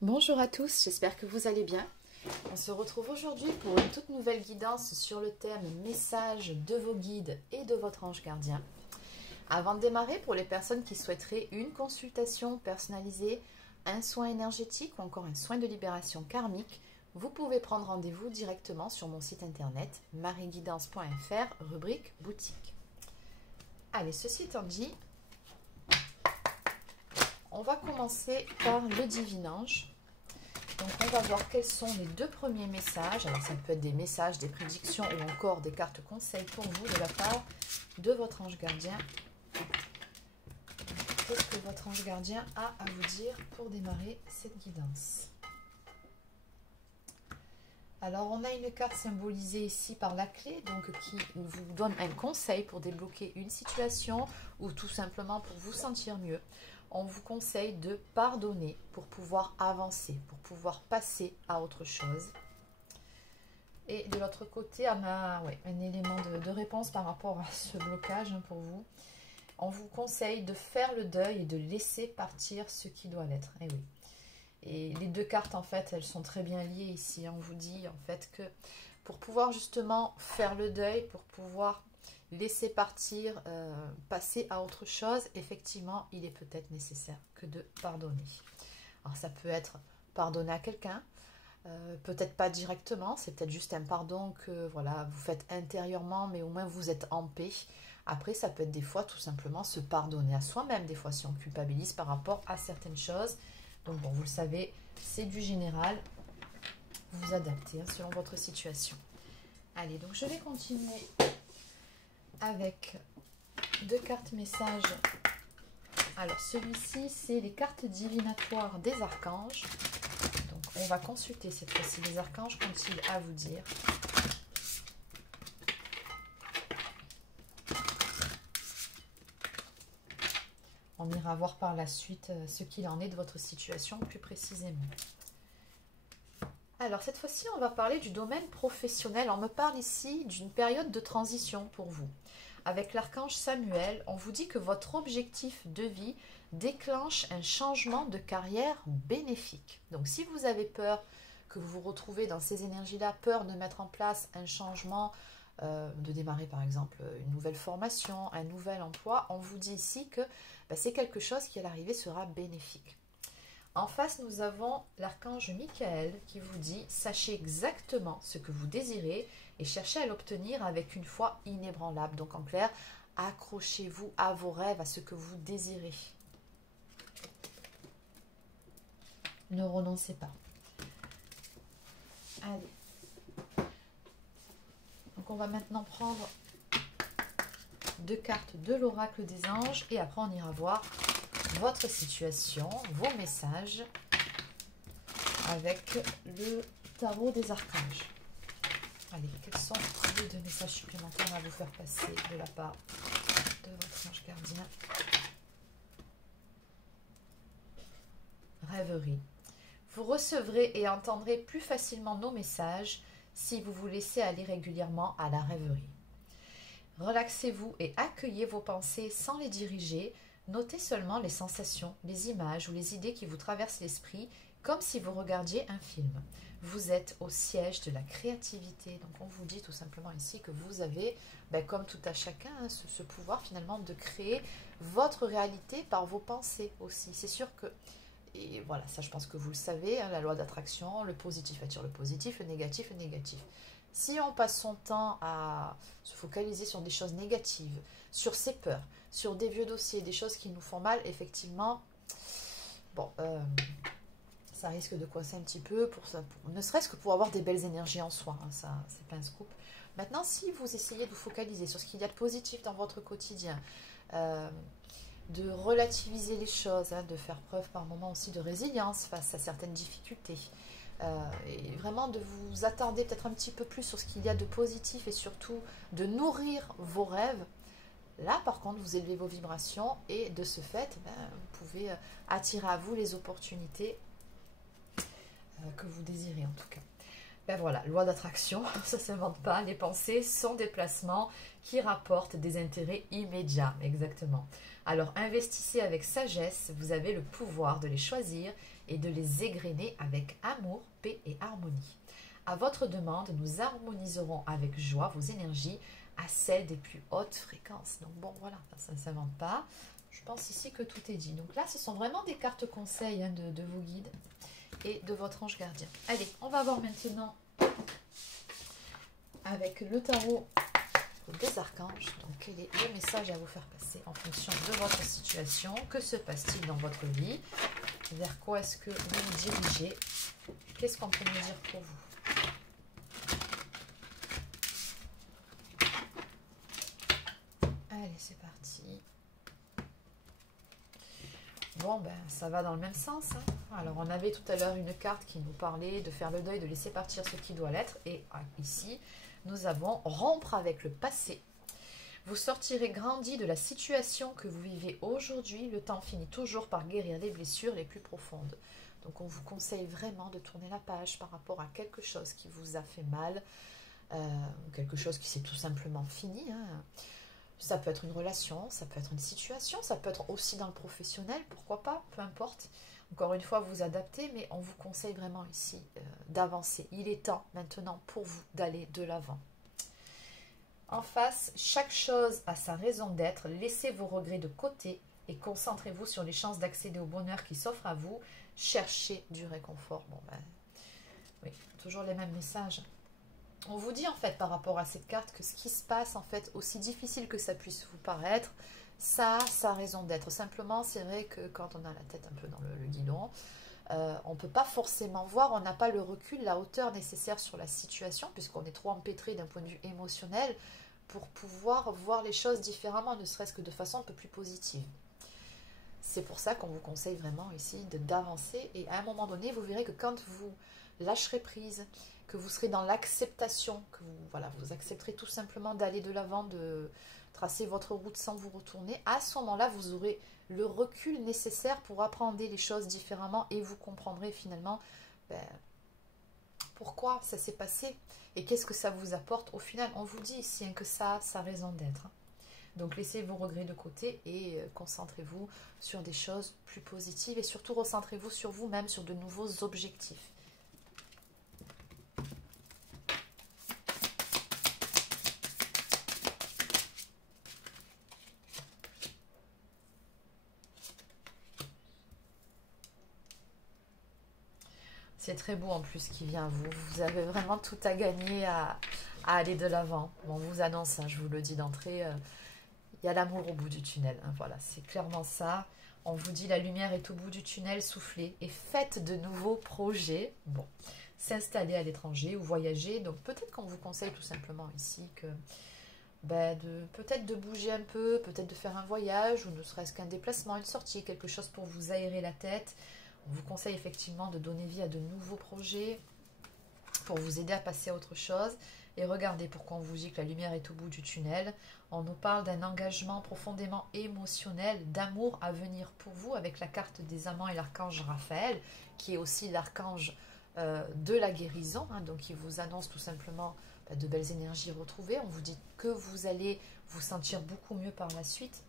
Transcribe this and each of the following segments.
Bonjour à tous, j'espère que vous allez bien. On se retrouve aujourd'hui pour une toute nouvelle guidance sur le thème message de vos guides et de votre ange gardien. Avant de démarrer, pour les personnes qui souhaiteraient une consultation personnalisée, un soin énergétique ou encore un soin de libération karmique, vous pouvez prendre rendez-vous directement sur mon site internet marieguidance.fr, rubrique boutique. Allez, ceci étant dit, on va commencer par le divin ange. Donc on va voir quels sont les deux premiers messages. Alors ça peut être des messages, des prédictions ou encore des cartes conseils pour vous de la part de votre ange gardien. Qu'est-ce que votre ange gardien a à vous dire pour démarrer cette guidance? Alors on a une carte symbolisée ici par la clé, donc qui vous donne un conseil pour débloquer une situation ou tout simplement pour vous sentir mieux. On vous conseille de pardonner pour pouvoir avancer, pour pouvoir passer à autre chose. Et de l'autre côté, on a un élément de réponse par rapport à ce blocage pour vous. On vous conseille de faire le deuil et de laisser partir ce qui doit l'être. Et oui. Et les deux cartes, en fait, elles sont très bien liées ici. On vous dit, en fait, que pour pouvoir justement faire le deuil, pour pouvoir laisser partir, passer à autre chose, effectivement, il est peut-être nécessaire que de pardonner. Alors, ça peut être pardonner à quelqu'un, peut-être pas directement, c'est peut-être juste un pardon que voilà, vous faites intérieurement, mais au moins vous êtes en paix. Après, ça peut être des fois tout simplement se pardonner à soi-même, des fois si on culpabilise par rapport à certaines choses. Donc bon, vous le savez, c'est du général, vous adaptez selon votre situation. Allez, donc je vais continuer avec deux cartes messages. Alors celui-ci, c'est les cartes divinatoires des archanges. Donc on va consulter cette fois-ci les archanges qu'ont-ils à vous dire. On ira voir par la suite ce qu'il en est de votre situation plus précisément. Alors cette fois-ci, on va parler du domaine professionnel. On me parle ici d'une période de transition pour vous. Avec l'archange Samuel, on vous dit que votre objectif de vie déclenche un changement de carrière bénéfique. Donc si vous avez peur que vous vous retrouvez dans ces énergies-là, peur de mettre en place un changement, de démarrer par exemple une nouvelle formation, un nouvel emploi, on vous dit ici que c'est quelque chose qui à l'arrivée sera bénéfique. En face, nous avons l'archange Michael qui vous dit « Sachez exactement ce que vous désirez et cherchez à l'obtenir avec une foi inébranlable. » Donc en clair, accrochez-vous à vos rêves, à ce que vous désirez. Ne renoncez pas. Allez. Donc on va maintenant prendre deux cartes de l'oracle des anges et après on ira voir votre situation, vos messages avec le tarot des archanges. Allez, quels sont les deux messages supplémentaires à vous faire passer de la part de votre ange gardien? Rêverie. Vous recevrez et entendrez plus facilement nos messages si vous vous laissez aller régulièrement à la rêverie. Relaxez-vous et accueillez vos pensées sans les diriger. Notez seulement les sensations, les images ou les idées qui vous traversent l'esprit, comme si vous regardiez un film. Vous êtes au siège de la créativité. Donc on vous dit tout simplement ici que vous avez, comme tout à chacun, ce pouvoir finalement de créer votre réalité par vos pensées aussi. C'est sûr que, et voilà, ça je pense que vous le savez, la loi d'attraction, le positif attire le positif, le négatif. Si on passe son temps à se focaliser sur des choses négatives, sur ses peurs, sur des vieux dossiers, des choses qui nous font mal, effectivement, bon, ça risque de coincer un petit peu, ne serait-ce que pour avoir des belles énergies en soi, hein, ça, c'est pas un scoop. Maintenant, si vous essayez de vous focaliser sur ce qu'il y a de positif dans votre quotidien, de relativiser les choses, de faire preuve par moments aussi de résilience face à certaines difficultés, et vraiment de vous attarder peut-être un petit peu plus sur ce qu'il y a de positif et surtout de nourrir vos rêves. Là, par contre, vous élevez vos vibrations et de ce fait, vous pouvez attirer à vous les opportunités que vous désirez en tout cas. Ben voilà, loi d'attraction, ça ne s'invente pas. Les pensées sont des placements qui rapportent des intérêts immédiats, exactement. Alors investissez avec sagesse, vous avez le pouvoir de les choisir et de les égrener avec amour, paix et harmonie. À votre demande, nous harmoniserons avec joie vos énergies à celles des plus hautes fréquences. Donc bon, voilà, ça ne s'invente pas. Je pense ici que tout est dit. Donc là, ce sont vraiment des cartes conseils hein, de vos guides et de votre ange gardien. Allez, on va voir maintenant avec le tarot des archanges. Donc, quel est le message à vous faire passer en fonction de votre situation? Que se passe-t-il dans votre vie? Vers quoi est-ce que vous vous dirigez? Qu'est-ce qu'on peut me dire pour vous? Allez, c'est parti. Bon, ben, ça va dans le même sens. Hein. Alors, on avait tout à l'heure une carte qui nous parlait de faire le deuil, de laisser partir ce qui doit l'être. Et ici, nous avons rompre avec le passé. Vous sortirez grandi de la situation que vous vivez aujourd'hui. Le temps finit toujours par guérir les blessures les plus profondes. Donc, on vous conseille vraiment de tourner la page par rapport à quelque chose qui vous a fait mal. Quelque chose qui s'est tout simplement fini. Hein. Ça peut être une relation, ça peut être une situation, ça peut être aussi dans le professionnel, pourquoi pas, peu importe. Encore une fois, vous adaptez, mais on vous conseille vraiment ici d'avancer. Il est temps maintenant pour vous d'aller de l'avant. En face, chaque chose a sa raison d'être. Laissez vos regrets de côté et concentrez-vous sur les chances d'accéder au bonheur qui s'offre à vous. Cherchez du réconfort. Bon, ben, oui, toujours les mêmes messages. On vous dit en fait par rapport à cette carte que ce qui se passe en fait, aussi difficile que ça puisse vous paraître, ça a sa raison d'être. Simplement, c'est vrai que quand on a la tête un peu dans le guidon, on ne peut pas forcément voir, on n'a pas le recul, la hauteur nécessaire sur la situation, puisqu'on est trop empêtré d'un point de vue émotionnel pour pouvoir voir les choses différemment, ne serait-ce que de façon un peu plus positive. C'est pour ça qu'on vous conseille vraiment ici d'avancer, et à un moment donné, vous verrez que quand vous lâcherez prise, que vous serez dans l'acceptation, que vous accepterez tout simplement d'aller de l'avant, de tracer votre route sans vous retourner, à ce moment-là, vous aurez le recul nécessaire pour apprendre les choses différemment et vous comprendrez finalement pourquoi ça s'est passé et qu'est-ce que ça vous apporte. Au final, on vous dit ici hein, que ça a sa raison d'être. Donc, laissez vos regrets de côté et concentrez-vous sur des choses plus positives et surtout, recentrez-vous sur vous-même, sur de nouveaux objectifs. C'est très beau en plus qui vient à vous. Vous avez vraiment tout à gagner à aller de l'avant. Bon, on vous annonce, hein, je vous le dis d'entrée, il y a l'amour au bout du tunnel. Hein, voilà, c'est clairement ça. On vous dit la lumière est au bout du tunnel, soufflez et faites de nouveaux projets. Bon, s'installer à l'étranger ou voyager. Donc peut-être qu'on vous conseille tout simplement ici que peut-être de bouger un peu, peut-être de faire un voyage ou ne serait-ce qu'un déplacement, une sortie, quelque chose pour vous aérer la tête. On vous conseille effectivement de donner vie à de nouveaux projets pour vous aider à passer à autre chose. Et regardez pourquoi on vous dit que la lumière est au bout du tunnel. On nous parle d'un engagement profondément émotionnel, d'amour à venir pour vous avec la carte des amants et l'archange Raphaël, qui est aussi l'archange de la guérison. Hein, donc il vous annonce tout simplement de belles énergies retrouvées. On vous dit que vous allez vous sentir beaucoup mieux par la suite.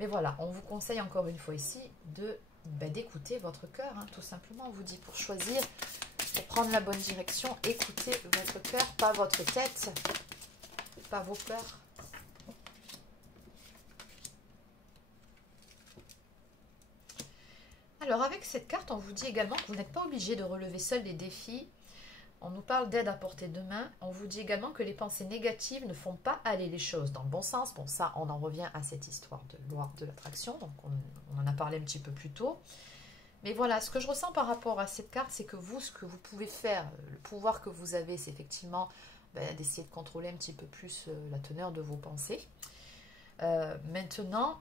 Mais voilà, on vous conseille encore une fois ici d'écouter votre cœur, hein, tout simplement. On vous dit pour choisir, pour prendre la bonne direction, écoutez votre cœur, pas votre tête, pas vos peurs. Alors avec cette carte, on vous dit également que vous n'êtes pas obligé de relever seul les défis. On nous parle d'aide à portée de main. On vous dit également que les pensées négatives ne font pas aller les choses dans le bon sens. Bon, ça, on en revient à cette histoire de loi de l'attraction. Donc, on en a parlé un petit peu plus tôt. Mais voilà, ce que je ressens par rapport à cette carte, c'est que vous, ce que vous pouvez faire, le pouvoir que vous avez, c'est effectivement d'essayer de contrôler un petit peu plus la teneur de vos pensées. Maintenant,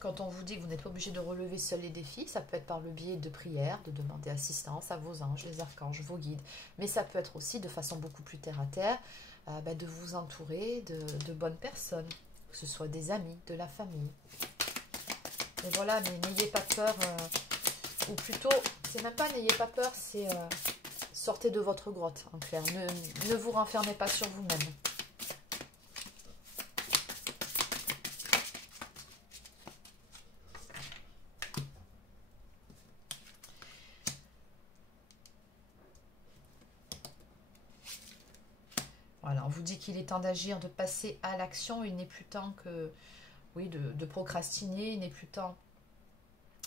quand on vous dit que vous n'êtes pas obligé de relever seul les défis, ça peut être par le biais de prières, de demander assistance à vos anges, les archanges, vos guides. Mais ça peut être aussi de façon beaucoup plus terre à terre, de vous entourer de bonnes personnes, que ce soit des amis, de la famille. Et voilà, mais n'ayez pas peur, ou plutôt, c'est même pas n'ayez pas peur, c'est Sortez de votre grotte, en clair. Ne vous renfermez pas sur vous-même. Voilà, on vous dit qu'il est temps d'agir, de passer à l'action. Il n'est plus temps que, oui, de procrastiner. Il n'est plus temps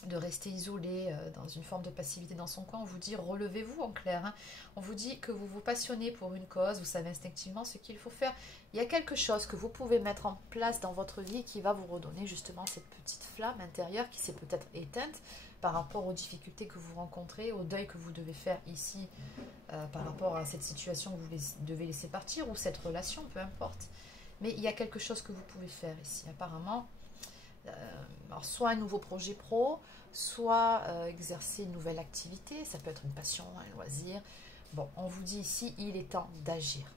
de rester isolé dans une forme de passivité dans son coin. On vous dit relevez-vous en clair. Hein. On vous dit que vous vous passionnez pour une cause, vous savez instinctivement ce qu'il faut faire. Il y a quelque chose que vous pouvez mettre en place dans votre vie qui va vous redonner justement cette petite flamme intérieure qui s'est peut-être éteinte par rapport aux difficultés que vous rencontrez, au deuil que vous devez faire ici par rapport à cette situation que vous devez laisser partir ou cette relation, peu importe. Mais il y a quelque chose que vous pouvez faire ici apparemment. Alors soit un nouveau projet pro, soit exercer une nouvelle activité, ça peut être une passion, un loisir. Bon, on vous dit ici, il est temps d'agir.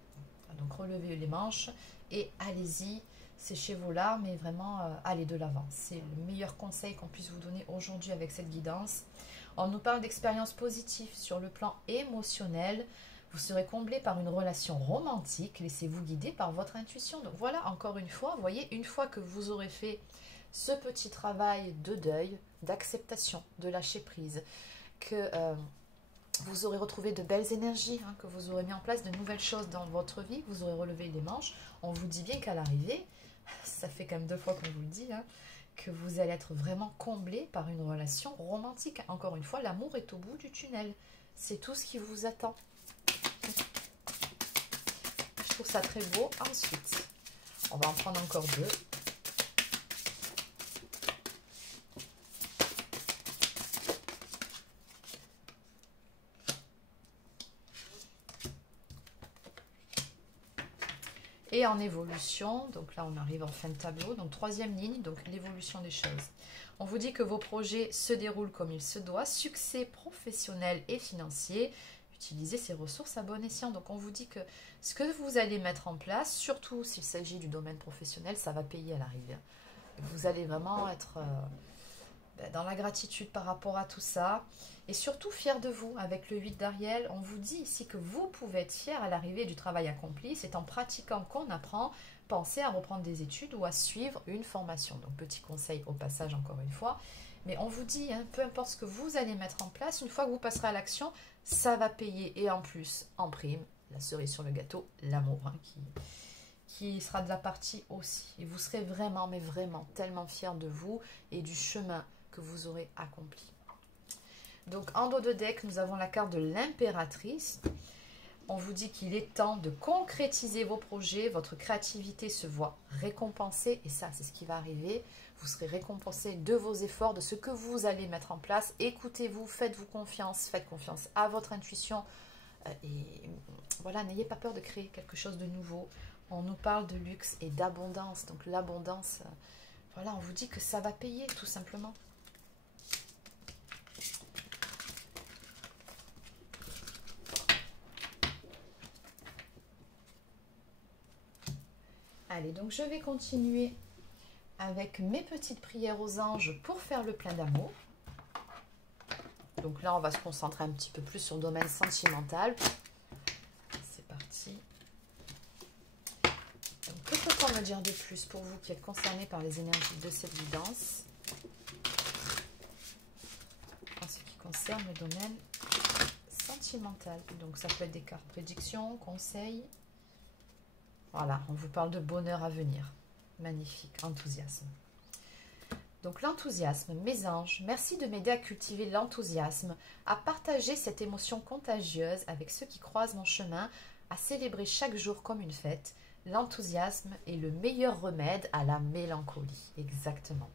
Donc relevez les manches et allez-y, séchez vos larmes et vraiment allez de l'avant. C'est le meilleur conseil qu'on puisse vous donner aujourd'hui avec cette guidance. On nous parle d'expériences positives sur le plan émotionnel. Vous serez comblé par une relation romantique, laissez-vous guider par votre intuition. Donc voilà, encore une fois, vous voyez, une fois que vous aurez fait ce petit travail de deuil, d'acceptation, de lâcher prise, que vous aurez retrouvé de belles énergies, hein, que vous aurez mis en place de nouvelles choses dans votre vie, que vous aurez relevé les manches. On vous dit bien qu'à l'arrivée, ça fait quand même 2 fois qu'on vous le dit, hein, que vous allez être vraiment comblé par une relation romantique. Encore une fois, l'amour est au bout du tunnel. C'est tout ce qui vous attend. Je trouve ça très beau. Ensuite, on va en prendre encore 2. Et en évolution, donc là on arrive en fin de tableau, donc 3e ligne, donc l'évolution des choses. On vous dit que vos projets se déroulent comme il se doit, succès professionnel et financier, utilisez ces ressources à bon escient. Donc on vous dit que ce que vous allez mettre en place, surtout s'il s'agit du domaine professionnel, ça va payer à l'arrivée. Vous allez vraiment être dans la gratitude par rapport à tout ça. Et surtout fier de vous. Avec le 8 d'Ariel, on vous dit ici que vous pouvez être fier à l'arrivée du travail accompli. C'est en pratiquant qu'on apprend. Pensez à reprendre des études ou à suivre une formation. Donc petit conseil au passage encore une fois. Mais on vous dit, hein, peu importe ce que vous allez mettre en place, une fois que vous passerez à l'action, ça va payer. Et en plus, en prime, la cerise sur le gâteau, l'amour, hein, qui sera de la partie aussi. Et vous serez vraiment, mais vraiment tellement fier de vous et du chemin que vous aurez accompli. Donc en dos de deck, nous avons la carte de l'impératrice. On vous dit qu'il est temps de concrétiser vos projets. Votre créativité se voit récompensée. Et ça, c'est ce qui va arriver. Vous serez récompensé de vos efforts, de ce que vous allez mettre en place. Écoutez-vous, faites-vous confiance. Faites confiance à votre intuition. Et voilà, n'ayez pas peur de créer quelque chose de nouveau. On nous parle de luxe et d'abondance. Donc l'abondance, voilà, on vous dit que ça va payer tout simplement. Allez, donc je vais continuer avec mes petites prières aux anges pour faire le plein d'amour. Donc là, on va se concentrer un petit peu plus sur le domaine sentimental. C'est parti. Donc, que peut-on me dire de plus pour vous qui êtes concernés par les énergies de cette guidance en ce qui concerne le domaine sentimental? Donc ça peut être des cartes prédictions, conseils. Voilà, on vous parle de bonheur à venir. Magnifique, enthousiasme. Donc l'enthousiasme, mes anges, merci de m'aider à cultiver l'enthousiasme, à partager cette émotion contagieuse avec ceux qui croisent mon chemin, à célébrer chaque jour comme une fête. L'enthousiasme est le meilleur remède à la mélancolie. Exactement.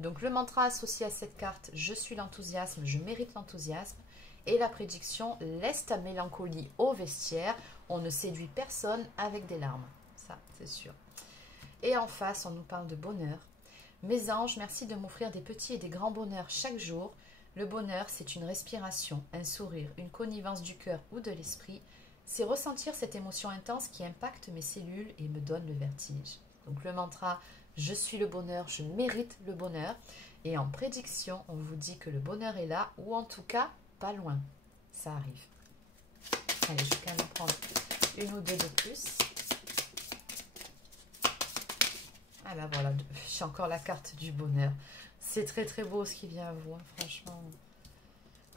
Donc le mantra associé à cette carte, je suis l'enthousiasme, je mérite l'enthousiasme. Et la prédiction, laisse ta mélancolie au vestiaire, on ne séduit personne avec des larmes. Ça, c'est sûr. Et en face, on nous parle de bonheur. Mes anges, merci de m'offrir des petits et des grands bonheurs chaque jour. Le bonheur, c'est une respiration, un sourire, une connivence du cœur ou de l'esprit. C'est ressentir cette émotion intense qui impacte mes cellules et me donne le vertige. Donc le mantra, je suis le bonheur, je mérite le bonheur. Et en prédiction, on vous dit que le bonheur est là, ou en tout cas, pas loin. Ça arrive. Allez, je vais quand même prendre une ou deux de plus. Ah là, voilà, j'ai encore la carte du bonheur. C'est très très beau ce qui vient à vous, hein, franchement.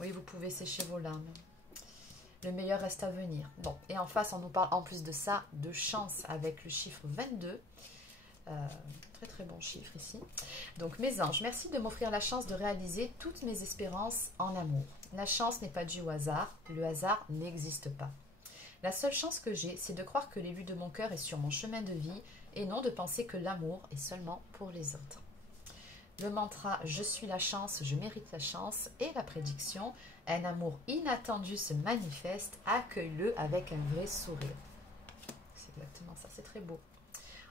Oui, vous pouvez sécher vos larmes. Le meilleur reste à venir. Bon, et en face, on nous parle en plus de ça, de chance avec le chiffre 22. Très très bon chiffre ici. Donc mes anges, merci de m'offrir la chance de réaliser toutes mes espérances en amour. La chance n'est pas due au hasard, le hasard n'existe pas. La seule chance que j'ai, c'est de croire que l'élu de mon cœur est sur mon chemin de vie et non de penser que l'amour est seulement pour les autres. Le mantra « Je suis la chance, je mérite la chance » et la prédiction « Un amour inattendu se manifeste, accueille-le avec un vrai sourire ». C'est exactement ça, c'est très beau.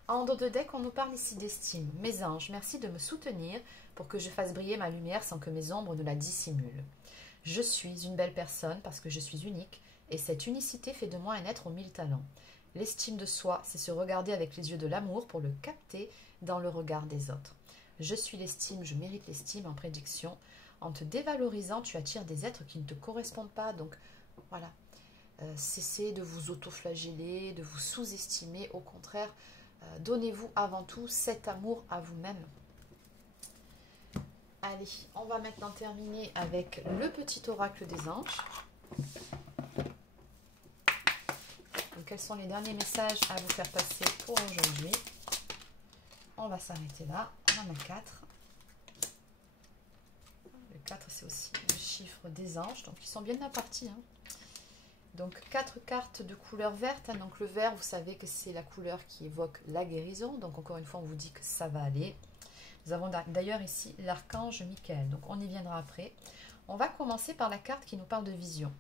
En dos de deck, on nous parle ici d'estime. Mes anges, merci de me soutenir pour que je fasse briller ma lumière sans que mes ombres ne la dissimulent. Je suis une belle personne parce que je suis unique et cette unicité fait de moi un être aux 1000 talents. L'estime de soi, c'est se regarder avec les yeux de l'amour pour le capter dans le regard des autres. Je suis l'estime, je mérite l'estime en prédiction. En te dévalorisant, tu attires des êtres qui ne te correspondent pas. Donc voilà, cessez de vous auto-flageller, de vous sous-estimer. Au contraire, donnez-vous avant tout cet amour à vous-même. Allez, on va maintenant terminer avec le petit oracle des anges. Donc, quels sont les derniers messages à vous faire passer pour aujourd'hui? On va s'arrêter là. On en a 4. Le 4, c'est aussi le chiffre des anges. Donc, ils sont bien partis. Hein. Donc, 4 cartes de couleur verte. Hein. Donc, le vert, vous savez que c'est la couleur qui évoque la guérison. Donc, encore une fois, on vous dit que ça va aller. Nous avons d'ailleurs ici l'archange Michael. Donc, on y viendra après. On va commencer par la carte qui nous parle de vision.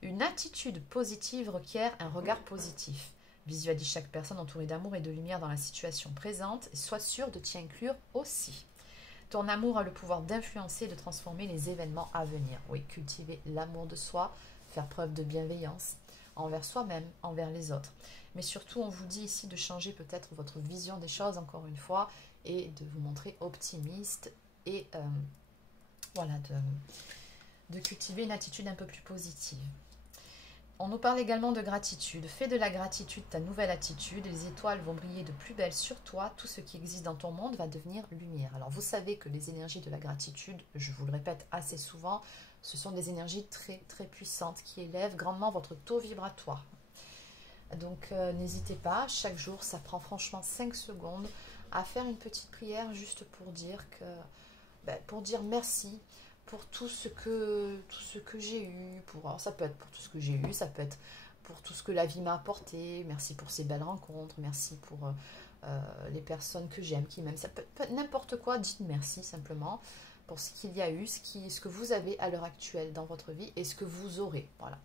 Une attitude positive requiert un regard positif. Visualise chaque personne entourée d'amour et de lumière dans la situation présente et sois sûr de t'y inclure aussi. Ton amour a le pouvoir d'influencer et de transformer les événements à venir. Oui, cultiver l'amour de soi, faire preuve de bienveillance envers soi-même, envers les autres. Mais surtout, on vous dit ici de changer peut-être votre vision des choses, encore une fois, et de vous montrer optimiste et voilà, de cultiver une attitude un peu plus positive. On nous parle également de gratitude. Fais de la gratitude ta nouvelle attitude. Les étoiles vont briller de plus belle sur toi. Tout ce qui existe dans ton monde va devenir lumière. Alors, vous savez que les énergies de la gratitude, je vous le répète assez souvent, ce sont des énergies très, très puissantes qui élèvent grandement votre taux vibratoire. Donc, n'hésitez pas. Chaque jour, ça prend franchement 5 secondes à faire une petite prière juste pour dire merci pour tout ce que j'ai eu, alors ça peut être pour tout ce que j'ai eu, ça peut être pour tout ce que la vie m'a apporté, merci pour ces belles rencontres, merci pour les personnes que j'aime, qui m'aiment, ça peut être n'importe quoi, dites merci simplement pour ce qu'il y a eu, ce que vous avez à l'heure actuelle dans votre vie et ce que vous aurez, voilà.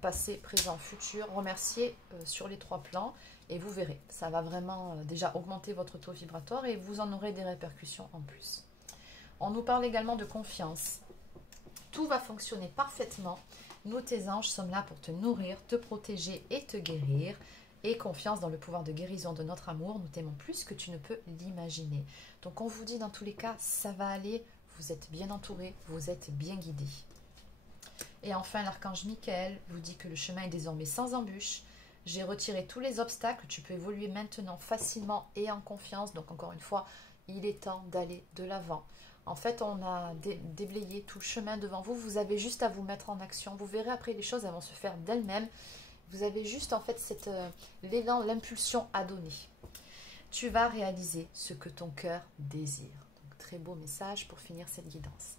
Passé, présent, futur, remerciez sur les 3 plans et vous verrez, ça va vraiment déjà augmenter votre taux vibratoire et vous en aurez des répercussions en plus. On nous parle également de confiance. Tout va fonctionner parfaitement. Nous, tes anges, sommes là pour te nourrir, te protéger et te guérir. Et confiance dans le pouvoir de guérison de notre amour. Nous t'aimons plus que tu ne peux l'imaginer. Donc, on vous dit dans tous les cas, ça va aller. Vous êtes bien entouré, vous êtes bien guidé. Et enfin, l'archange Michael vous dit que le chemin est désormais sans embûche. J'ai retiré tous les obstacles. Tu peux évoluer maintenant facilement et en confiance. Donc, encore une fois, il est temps d'aller de l'avant. En fait, on a déblayé tout le chemin devant vous. Vous avez juste à vous mettre en action. Vous verrez après, les choses elles vont se faire d'elles-mêmes. Vous avez juste en fait l'élan, l'impulsion à donner. Tu vas réaliser ce que ton cœur désire. Donc, très beau message pour finir cette guidance.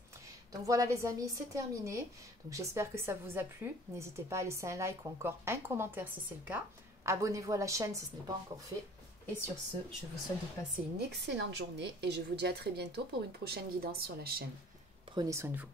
Donc voilà les amis, c'est terminé. Donc j'espère que ça vous a plu. N'hésitez pas à laisser un like ou encore un commentaire si c'est le cas. Abonnez-vous à la chaîne si ce n'est pas encore fait. Et sur ce, je vous souhaite de passer une excellente journée et je vous dis à très bientôt pour une prochaine guidance sur la chaîne. Prenez soin de vous.